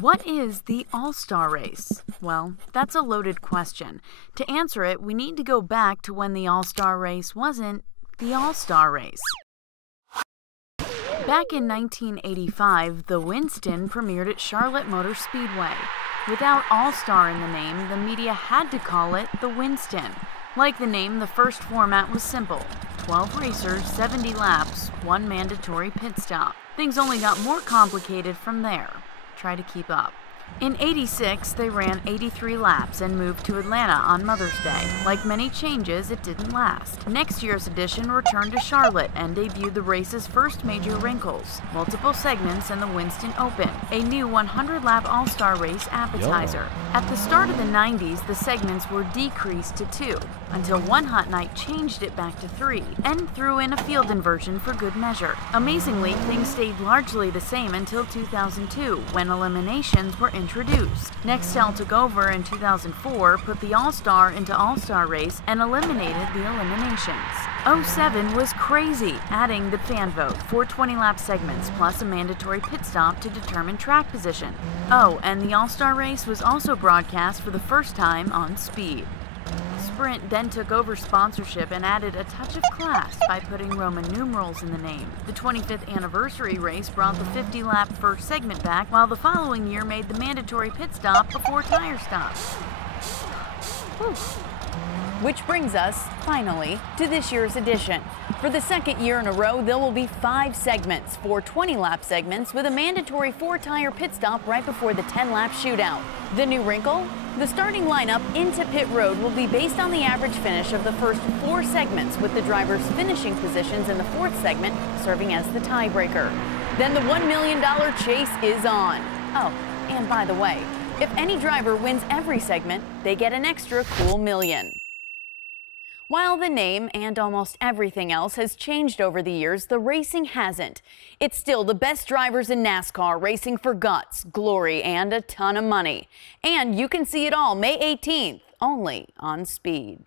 What is the All-Star Race? Well, that's a loaded question. To answer it, we need to go back to when the All-Star Race wasn't the All-Star Race. Back in 1985, the Winston premiered at Charlotte Motor Speedway. Without All-Star in the name, the media had to call it the Winston. Like the name, the first format was simple. 12 racers, 70 laps, one mandatory pit stop. Things only got more complicated from there. Try to keep up. In '86, they ran 83 laps and moved to Atlanta on Mother's Day. Like many changes, it didn't last. Next year's edition returned to Charlotte and debuted the race's first major wrinkles, multiple segments and the Winston Open, a new 100-lap All-Star Race appetizer. At the start of the 90s, the segments were decreased to 2, until one hot night changed it back to 3, and threw in a field inversion for good measure. Amazingly, things stayed largely the same until 2002, when eliminations were introduced. Nextel took over in 2004, put the All-Star into All-Star Race, and eliminated the eliminations. '07 was crazy, adding the fan vote, 4 20-lap segments, plus a mandatory pit stop to determine track position. Oh, and the All-Star Race was also broadcast for the first time on Speed. Sprint then took over sponsorship and added a touch of class by putting Roman numerals in the name. The 25th anniversary race brought the 50-lap first segment back, while the following year made the mandatory pit stop before tire stops. Whew. Which brings us, finally, to this year's edition. For the second year in a row, there will be 5 segments, 4 20-lap segments with a mandatory 4-tire pit stop right before the 10-lap shootout. The new wrinkle? The starting lineup into pit road will be based on the average finish of the first 4 segments, with the drivers' finishing positions in the 4th segment serving as the tiebreaker. Then the $1 million chase is on. Oh, and by the way, if any driver wins every segment, they get an extra cool million. While the name and almost everything else has changed over the years, the racing hasn't. It's still the best drivers in NASCAR racing for guts, glory, and a ton of money. And you can see it all May 18th, only on Speed.